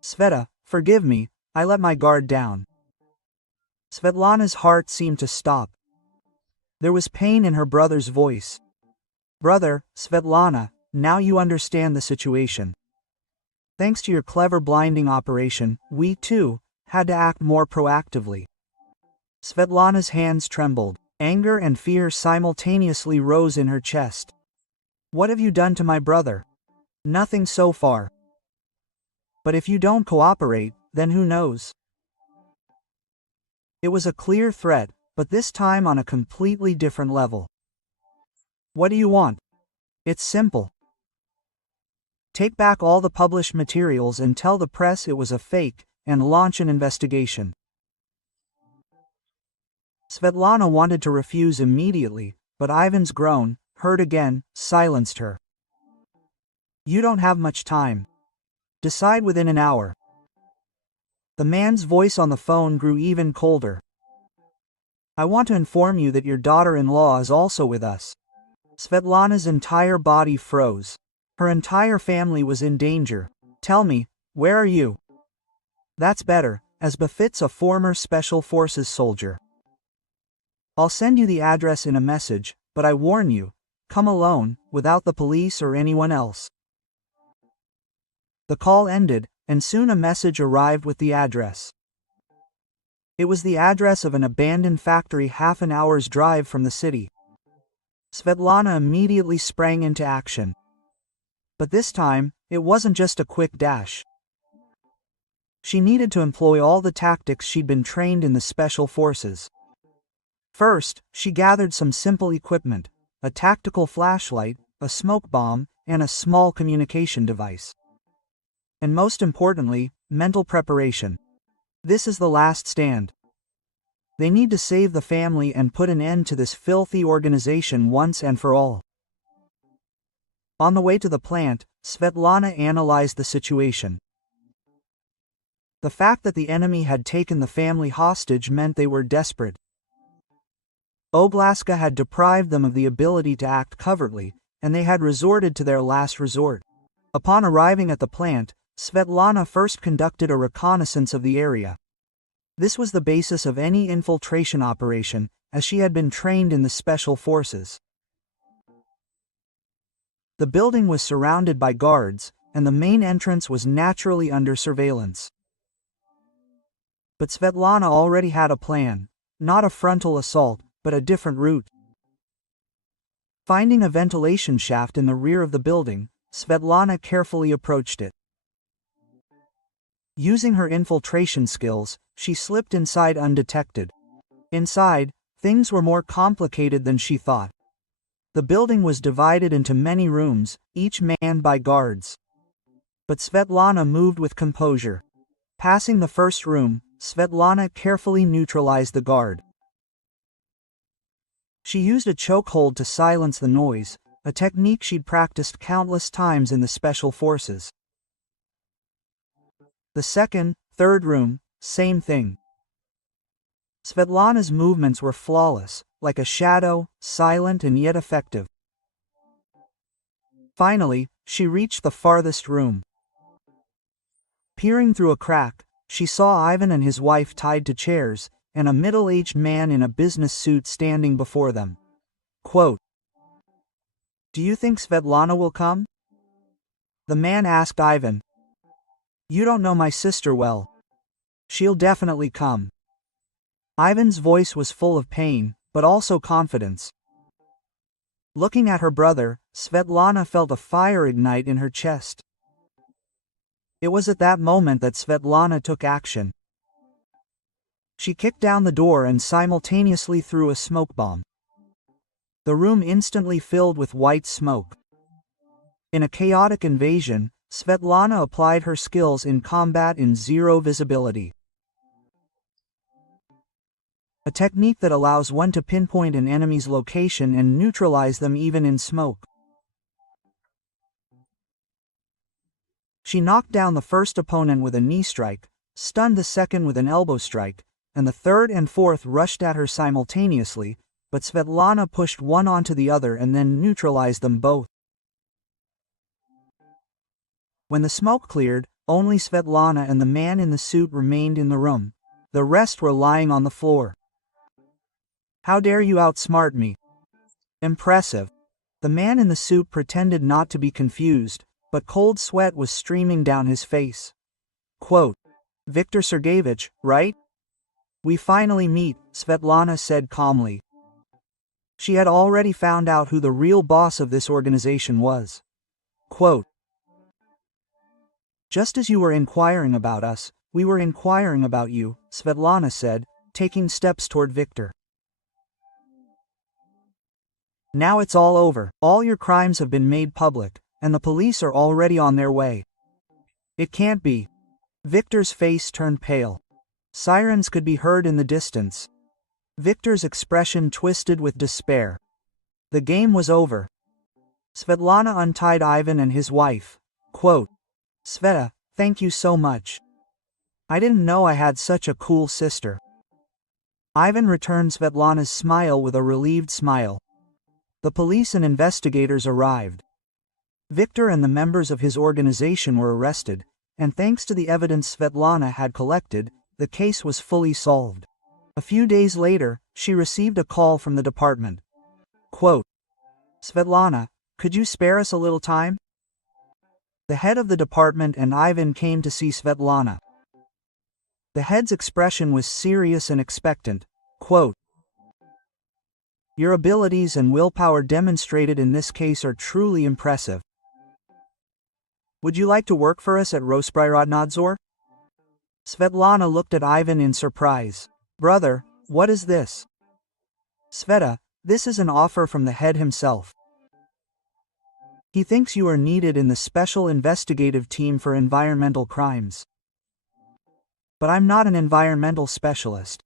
Sveta, forgive me, I let my guard down. Svetlana's heart seemed to stop. There was pain in her brother's voice. Brother, Svetlana, now you understand the situation. Thanks to your clever blinding operation, we, too, had to act more proactively. Svetlana's hands trembled. Anger and fear simultaneously rose in her chest. What have you done to my brother? Nothing so far. But if you don't cooperate, then who knows? It was a clear threat, but this time on a completely different level. What do you want? It's simple. Take back all the published materials and tell the press it was a fake, and launch an investigation. Svetlana wanted to refuse immediately, but Ivan's groan, heard again, silenced her. You don't have much time. Decide within an hour. The man's voice on the phone grew even colder. I want to inform you that your daughter-in-law is also with us. Svetlana's entire body froze. Her entire family was in danger. Tell me, where are you? That's better, as befits a former Special Forces soldier. I'll send you the address in a message, but I warn you, come alone, without the police or anyone else. The call ended, and soon a message arrived with the address. It was the address of an abandoned factory half an hour's drive from the city. Svetlana immediately sprang into action. But this time, it wasn't just a quick dash. She needed to employ all the tactics she'd been trained in the Special Forces. First, she gathered some simple equipment, a tactical flashlight, a smoke bomb, and a small communication device. And most importantly, mental preparation. This is the last stand. They need to save the family and put an end to this filthy organization once and for all. On the way to the plant, Svetlana analyzed the situation. The fact that the enemy had taken the family hostage meant they were desperate. Oglаска had deprived them of the ability to act covertly, and they had resorted to their last resort. Upon arriving at the plant, Svetlana first conducted a reconnaissance of the area. This was the basis of any infiltration operation, as she had been trained in the Special Forces. The building was surrounded by guards, and the main entrance was naturally under surveillance. But Svetlana already had a plan, not a frontal assault, but a different route. Finding a ventilation shaft in the rear of the building, Svetlana carefully approached it. Using her infiltration skills, she slipped inside undetected. Inside, things were more complicated than she thought. The building was divided into many rooms, each manned by guards. But Svetlana moved with composure. Passing the first room, Svetlana carefully neutralized the guard. She used a chokehold to silence the noise, a technique she'd practiced countless times in the Special Forces. The second, third room, same thing. Svetlana's movements were flawless, like a shadow, silent and yet effective. Finally, she reached the farthest room. Peering through a crack, she saw Ivan and his wife tied to chairs, and a middle-aged man in a business suit standing before them. Quote, "Do you think Svetlana will come?" The man asked Ivan. "You don't know my sister well. She'll definitely come." Ivan's voice was full of pain, but also confidence. Looking at her brother, Svetlana felt a fire ignite in her chest. It was at that moment that Svetlana took action. She kicked down the door and simultaneously threw a smoke bomb. The room instantly filled with white smoke. In a chaotic invasion, Svetlana applied her skills in combat in zero visibility. a technique that allows one to pinpoint an enemy's location and neutralize them even in smoke. She knocked down the first opponent with a knee strike, stunned the second with an elbow strike, and the third and fourth rushed at her simultaneously, but Svetlana pushed one onto the other and then neutralized them both. When the smoke cleared, only Svetlana and the man in the suit remained in the room. The rest were lying on the floor. "How dare you outsmart me?" "Impressive." The man in the suit pretended not to be confused, but cold sweat was streaming down his face. Quote, "Viktor Sergeyevich, right?" "We finally meet," Svetlana said calmly. She had already found out who the real boss of this organization was. Quote, "Just as you were inquiring about us, we were inquiring about you," Svetlana said, taking steps toward Viktor. "Now it's all over. All your crimes have been made public, and the police are already on their way." "It can't be." Viktor's face turned pale. Sirens could be heard in the distance. Viktor's expression twisted with despair. The game was over. Svetlana untied Ivan and his wife. Quote, "Sveta, thank you so much. I didn't know I had such a cool sister." Ivan returned Svetlana's smile with a relieved smile. The police and investigators arrived. Viktor and the members of his organization were arrested, and thanks to the evidence Svetlana had collected, the case was fully solved. A few days later, she received a call from the department. Quote, "Svetlana, could you spare us a little time?" The head of the department and Ivan came to see Svetlana. The head's expression was serious and expectant. Quote, "Your abilities and willpower demonstrated in this case are truly impressive. Would you like to work for us at Rosprirodnadzor?" Svetlana looked at Ivan in surprise. "Brother, what is this?" "Sveta, this is an offer from the head himself. He thinks you are needed in the special investigative team for environmental crimes." "But I'm not an environmental specialist."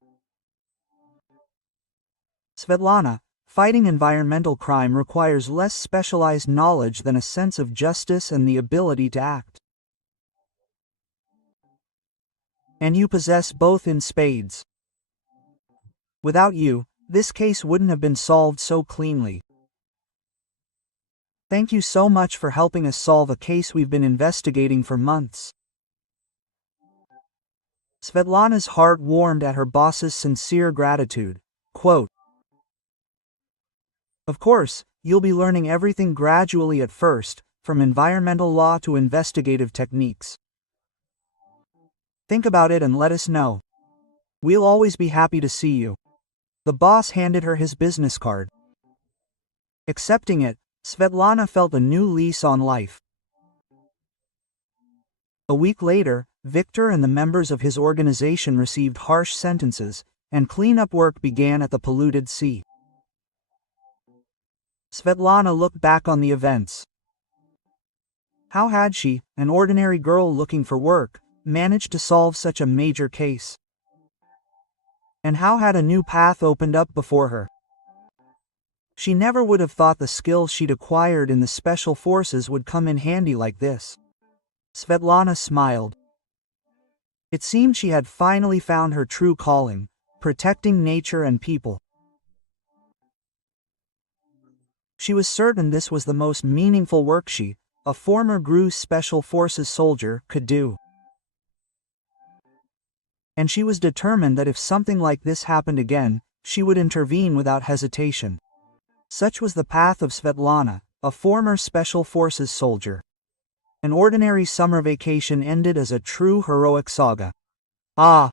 "Svetlana, fighting environmental crime requires less specialized knowledge than a sense of justice and the ability to act. And you possess both in spades. Without you, this case wouldn't have been solved so cleanly. Thank you so much for helping us solve a case we've been investigating for months." Svetlana's heart warmed at her boss's sincere gratitude. Quote, "Of course, you'll be learning everything gradually at first, from environmental law to investigative techniques. Think about it and let us know. We'll always be happy to see you." The boss handed her his business card. Accepting it, Svetlana felt a new lease on life. A week later, Viktor and the members of his organization received harsh sentences, and cleanup work began at the polluted sea. Svetlana looked back on the events. How had she, an ordinary girl looking for work, managed to solve such a major case? And how had a new path opened up before her? She never would have thought the skills she'd acquired in the special forces would come in handy like this. Svetlana smiled. It seemed she had finally found her true calling, protecting nature and people. She was certain this was the most meaningful work she, a former GRU Special Forces soldier, could do. And she was determined that if something like this happened again, she would intervene without hesitation. Such was the path of Svetlana, a former Special Forces soldier. An ordinary summer vacation ended as a true heroic saga. Ah,